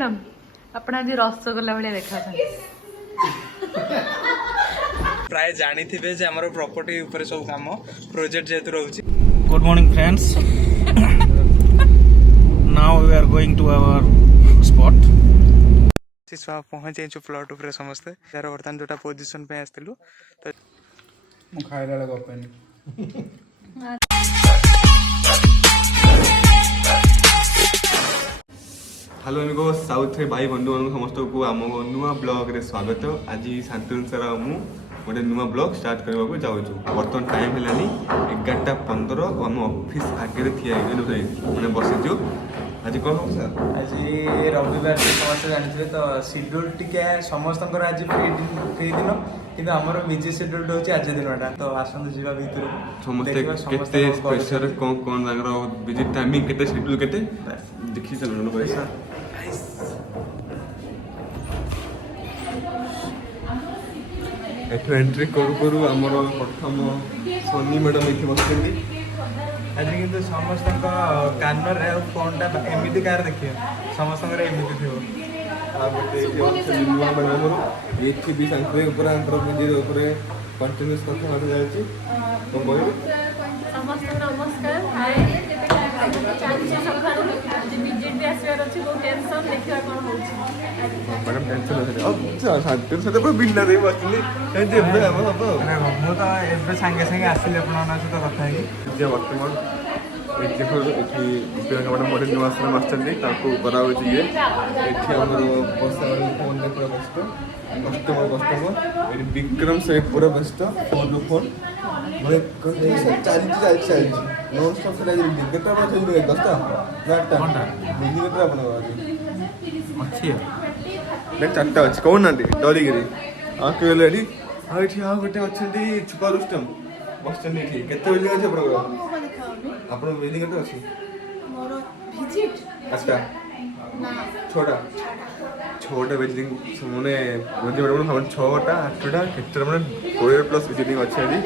Madam अपना आज रसगोल्ला भाया देखा प्राय जानी थे जे हमर प्रॉपर्टी ऊपर सब काम प्रोजेक्ट जेतु रहउची। Good morning friends, now we are going to our spot. छुआ पहुंच जाइछु प्लॉट ऊपर समस्ते यार वर्तमान जोटा पोजीशन पे आस्तिलु तो मु खाइला ले गपेनी। हेलो इनको साउथ रे भाई बंधु मान समस्त को आम नुआ ब्लॉग रे स्वागत। आज शांतनु सर मु गोटे नुआ ब्लॉग स्टार्ट करने को जाऊँ। बर्तमान टाइम है 11:15 आम ऑफिस आगे ठिया मैंने बसीचु। आज कौन हम सर आज रविवार समस्त जानते तो शेड्यूल टिके समस्त आज फ्री दिन किंतु हमर बिजी शेड्यूल होची आज दिनटा तो आसंत जीवा भीतर समस्ते केते प्रेशर कौन कौन तांगर बिजी टाइमिंग केते शेड्यूल केते देखि चलो पैसा एठो एंट्री करू करू हमर प्रथम सोनी मैडम एठी बसछन्ती। आज किंतु समस्त कानर फोनटा एमती कार देखिए समस्त एमती थी नुआ मैडम एठी भी संक्रे ऊपर अंतर बिजी ऊपर कंटीन्यूअस कथा मार जायछि। तो बोल समस्त नमस्कार हाय चालीस सकाळू आज विजिट आसवार अछि बहुत टेंशन देखिबा कोन होछि मैडम टेंशन होते अच्छा शांति से तो बिना रे बसली ए जे बडे हम सब मु तो एबे संगे संगे आसिले अपन सहित कथा है जे वर्तमान एक देखो एठी प्रियंका मैडम बडे नुआ आश्रम आछन्ती ताको करा होछि ये एठी हमर बसा फोन दे पूरा व्यस्त कस्टमर एठी विक्रम से पूरा व्यस्त फोन फोन मैं चालीस नॉन स्टॉप से जाई केटा बजे चली 10टा 8टा बिजी केटा अपन अच्छी देख 4टा अछि कोन नांदी डलीगिरी आ के लेडी आ एठी आ गोटे अछन्ती छुपा रुस्तम बसचन्दी एठी केते बिल्डिंग अछि आपन आपन बिल्डिंग केते अछि मोर विजिट अच्छा ना छोटा बिल्डिंग माने बजे बडे हम 6टा 8टा केते माने 20 प्लस बिल्डिंग अछि আজি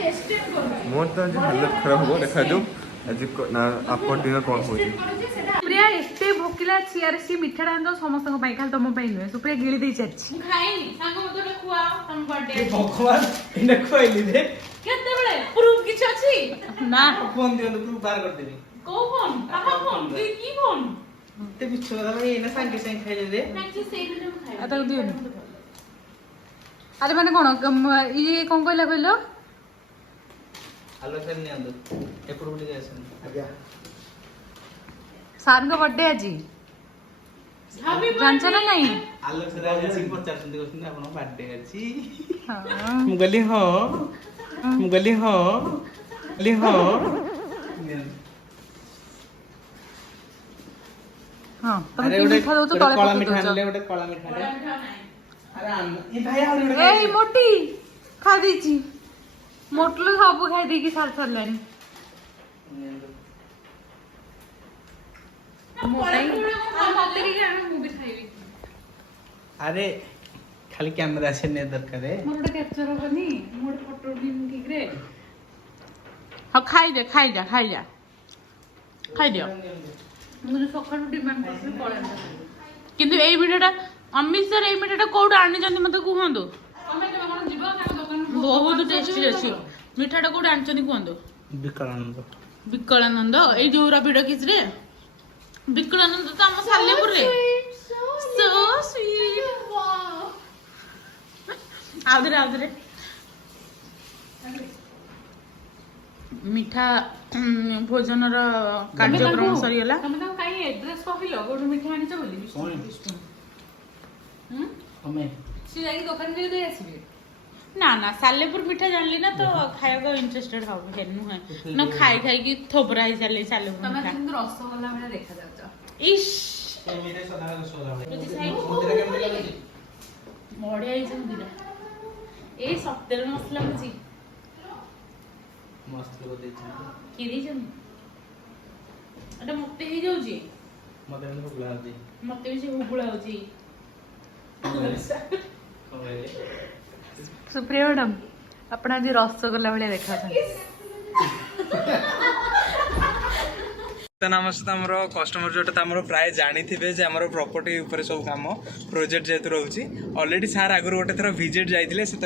मोर तो आज हालत खराब हो देखा जो आज ना आपन डिनर कोन होई प्रिया एते भोकिला चियार सी मिठा डांग समस्त को पाई खाल तम पाई नुए सुप्रिया गिळी देई चाछि खाइनी सांग मते खुआ तम बर्थडे भगवान इने खोइली दे केते बेले प्रूफ किछ अछि ना फोन दियो प्रूफ बाहर कर देबी को फोन कहा फोन की फोन ते बिछो दादा भाई एने संगे संगे खाइ दे नेक्स्ट सेई दिन खाइ आता दियो अरे माने कोन ये कोन कहला कहलो आलोचन नहीं आंदो ए प्रूफ ले जासन आज्ञा सार का बर्थडे आज हैप्पी जानछ ना नहीं आलोचन आज सिंह 50 करछन आपन बर्थडे अछि हां मु गली हो मु गली हो गली हो हां तुम अरे की उडे मिठा दो तो कला तळे मिठा मिठा ले उडे कला मिठा ले अरे आन ए भाई आ उडे ए मोटी खा देची मोटलो सब खाई देकी सार सरलानी मोटाई मते की हम मूवी खाइबी अरे खाली कैमरा से ने दरकार है मोरडा कैप्चर होबनी मोर फोटो दिन ठीक रे हां खाई जा खाई दियो मुझे सकाळू डिमांड करथि पळेंदा किंतु एई वीडियोटा अमित सर एई वीडियोटा कोड आनी जंदी मते कुहंदो हमें के मन जीव का दुकान बहुत टेस्टी अछि मिठाटा कोड आनचनी कुहंदो विकलानंद एई जोरा वीडियो किस रे विकलानंद तो हम सालेपुर रे सो स्वीट वाओ आउदरे मिठा भोजन रो कार्यक्रम सरीला तुम तो काई एड्रेस कहलो गोड मिठा आनी छ बोली हमें सी जाई दुकान में दे आसीबे ना सालेपुर मिठा जानली ना तो खाया को इंटरेस्टेड हो हेनु है न खाई की थोबरा ही चले सालेपुर तमे मिठा किंतु रसगोल्ला वाला देखा जाउछ इश मेरे सदा रसोला যদি খাই मुद्रा केमते लागछि बढिया ही संदिरा ए सत्तर मसला मुझी मस्त को देछि की दी जम अटा मते ही जाउजी मते को बुला दे मते भी हुबुळा होजी सुप्रिया मैडम अपना जी रसगोल्ला भाया देखा आम सहित आम कस्टमर जोटा आम प्राय जानी थे आम प्रॉपर्टी उपर सब कम प्रोजेक्ट जेहतु रोचे ऑलरेडी सार आगुरी गोटे थर विजिट जाते से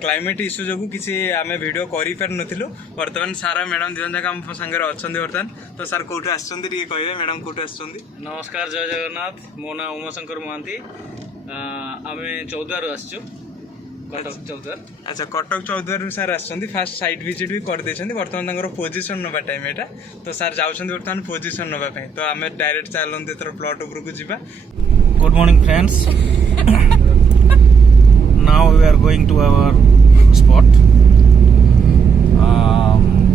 क्लाइमेट इश्यू जो किसी आम भिड कर पारूँ बर्तमान सारा मैडम दिवन जाक आम सागर अच्छा बर्तमान तो सार कौटू आसते कहे मैडम कौटू आस नमस्कार जय जगन्नाथ मो ना उमाशंकर महांती आम 14 आसचु कटक 14 अच्छा कटक 14 सार आसछन्ती फास्ट साइट विजिट भी कर देछन्ती बर्तमान तांकर पोजीशन नबा टाइम एटा तो सार जाउछन्ती बर्तमान पोजीशन नबा पई तो आमे डायरेक्ट चालन्ते तर प्लॉट ऊपर को जिबा good morning friends now we are going to our spot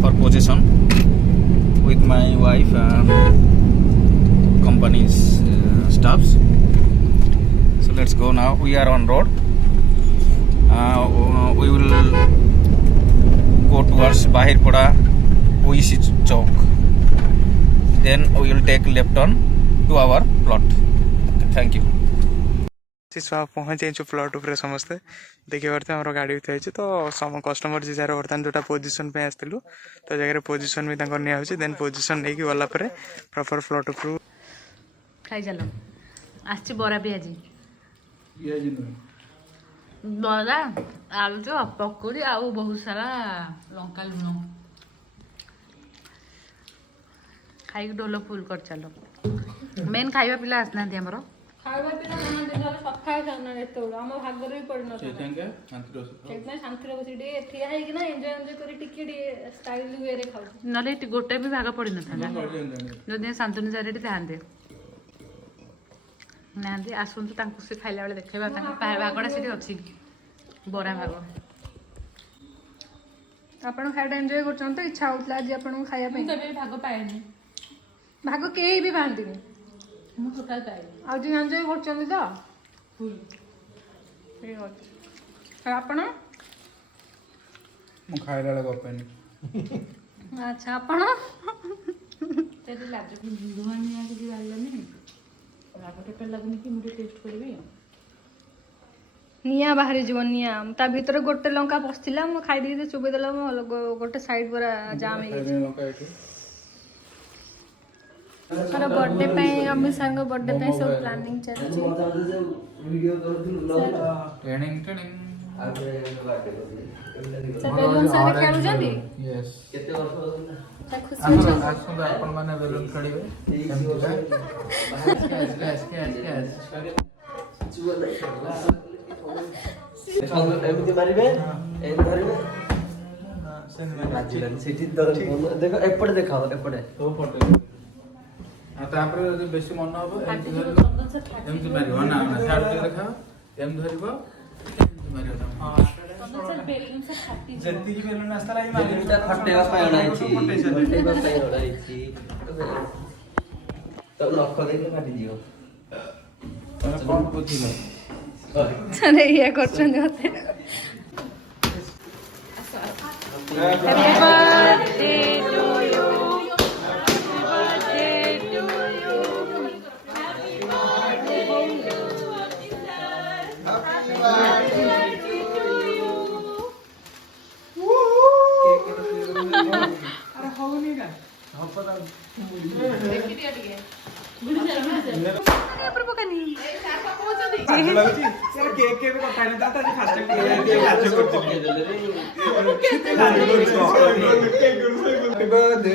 for position with my wife and company's staffs. So let's go now. We are on road. We will go towards Bahirpada Oisi Chowk. Then we will take left on to our plot. Okay, thank you. पहुँच जाइए plot उपर समस्ते देखिए बर्तमान आम गाड़ी भी थी तो सम कस्टमर जी सार बर्तमान जोटा पोजिशन पे आसलु तो जगह पोजिशन भी नि देन पोजिशन नहीं गला प्रॉपर प्लॉट उपर खाई चलो आछि बरा भी आज बरा आलू तो पकोड़ी आउ बहुत सारा लंका लुण खाई डोलो फुल कर चलो मेन खाइबा पिला आसना हमर ଖାଇବା ପିଲା ନାହାନ୍ତି ନହେଲେ ସକାଳେ ଖାଉନା ଏତେବେଳୁ ଆମ ଭାଗରେ ବି ପଡ଼ିନଥାନ୍ତା ସେଇଥିପାଇଁ ଶାନ୍ତିରେ ବସି ଟିକେ ଠିଆ ହେଇକିନା ଏନ୍ଜୟ କରି ଟିକେ ଟିକେ ଷ୍ଟାଇଲ ୱେରେ ଖାଉଛୁ ନହେଲେ ଏଠି ଗୋଟେ ବି ଭାଗ ପଡ଼ିନଥାନ୍ତା ଯଦି ଶାନ୍ତନୁ ସାର୍ ଏଠି ଥାନ୍ତେ ନାହାନ୍ତି ଆସନ୍ତୁ ତାଙ୍କୁ ସେ ଖାଇଲା ବେଳେ ଦେଖେଇବା ତାଙ୍କ ଭାଗଟା ସେଠି ଅଛି ବରା ଭାଗ ଆପଣ ଖାଇବାଟା ଏନ୍ଜୟ କରୁଛନ୍ତି ତ ଇଚ୍ଛା ହେଉଥିଲା ଆଜି ଆପଣଙ୍କୁ ଖାଇବା ପାଇଁ କେବେ ଭାଗ ପାଏନି ଭାଗ କେହି ବି ପାଆନ୍ତିନି ମୁଁ ଟୋଟାଲ ପାଏନି ଆଉ ଯିଏ ଏନ୍ଜୟ କରୁଛନ୍ତି ତ ଠିକ୍ ଅଛି ଆଉ ଆପଣ ମୁଁ ଖାଇଲା ବେଳେ ଗପେନି ଆଚ୍ଛା ଆପଣ ସେଠି ଲାଜ ଧୂଆଁ ନିଆଁ କିଛି ବାହାରିଲାନି ରାଗ ଟୋଟାଲ ଲାଗୁନି କି ମୁଁ ଟିକେ ଟେଷ୍ଟ କରିବି ନିଆଁ ବାହାରି ଯିବ ନିଆଁ ତା ଭିତରେ ଗୋଟେ ଲଙ୍କା ପଶିଥିଲା ମୁଁ ଖାଇଦେଇକି ଚୋବେଇ ଦେଲା ମୋ ଗୋଟେ ସାଇଡ୍ ପୁରା ଜାମ୍ ହେଇଯାଇଛି ତାର ବର୍ଥଡେ ପାଇଁ ଅମିତ ସାର୍ଙ୍କ ବର୍ଥଡେ ପାଇଁ ସବୁ ପ୍ଲାନିଂ ଚାଲିଛି ବେଲୁନ ସାର୍ ଖେଳୁଛନ୍ତି ଖୁସି ଅଛନ୍ତି ଆପଣ ମାନେ ବେଲୁନ ଖେଳିବେ ଏମିତି ମାରିବେ ଏମିତି ଧରିବେ ସେଠି ଦେଖ ଏପଟେ ଦେଖାଅ ଏପଟେ ତାପରେ ଯଦି ବେଶୀ ମନ ହବ ଏମିତି ମାରିବ ନା ସିଆଡେ ଟିକେ ଦେଖାଅ ଏମିତି ଧରିବ ଯେତିକି ବେଲୁନ ଆସିଥିଲା ବେଲୁନଟା ଫଟେଇବା ପାଇଁ ଅଣାଇଛି ଫଟେଇବା ପାଇଁ ଅଣାଇଛି ତ ନଖ ଦେଇକି କାଟିଯିବ କଣ ବୁଝିଲ ଆରେ ଇଏ କରୁଛନ୍ତି ମତେ Happy birthday to you. Happy birthday to you. Happy birthday to you. Happy birthday to you. अरे होनी ना हपदा देखि दिया ଟିକେ ऊपर पकानी आज लाଗୁଛି यार केक केक କଥା नहीं दादा जी फास्ट केक आज करछि हैप्पी बर्थडे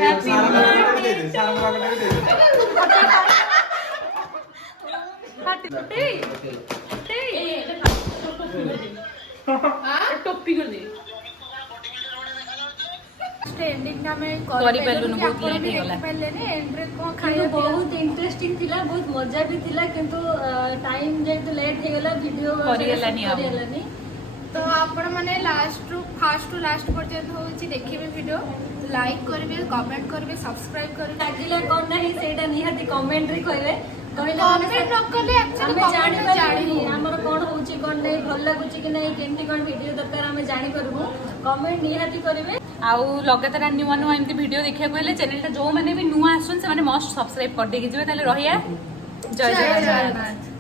टोपी कर दे एंडिंग ना में करी पेलुन बहुत लेट हे गला पहले ने एंड रे को खाइयो बहुत इंटरेस्टिंग थिला बहुत मजा भी थिला किंतु टाइम जेत लेट हे गला वीडियो करियलानी तो आपण माने last to first to last पर्यंत होची देखिबे वीडियो लाइक करबे कमेंट करबे सब्सक्राइब करबे लागिला कोन नाही सेटा निहाती कमेंट रे कहबे कमेंट न कले एक्चुअली जानि हमर कोन होची कोन नै भल लागुची कि नै केमती कोन वीडियो दरकार हमें जानि परबो कमेंट निहाती करबे आउ लगातार नुआ नुआ एमती वीडियो देखिया कहले चैनलटा जो माने भी नुआ आसन से माने मस्ट सब्सक्राइब कर देकी जबे ताले रहिया जय जगन्नाथ।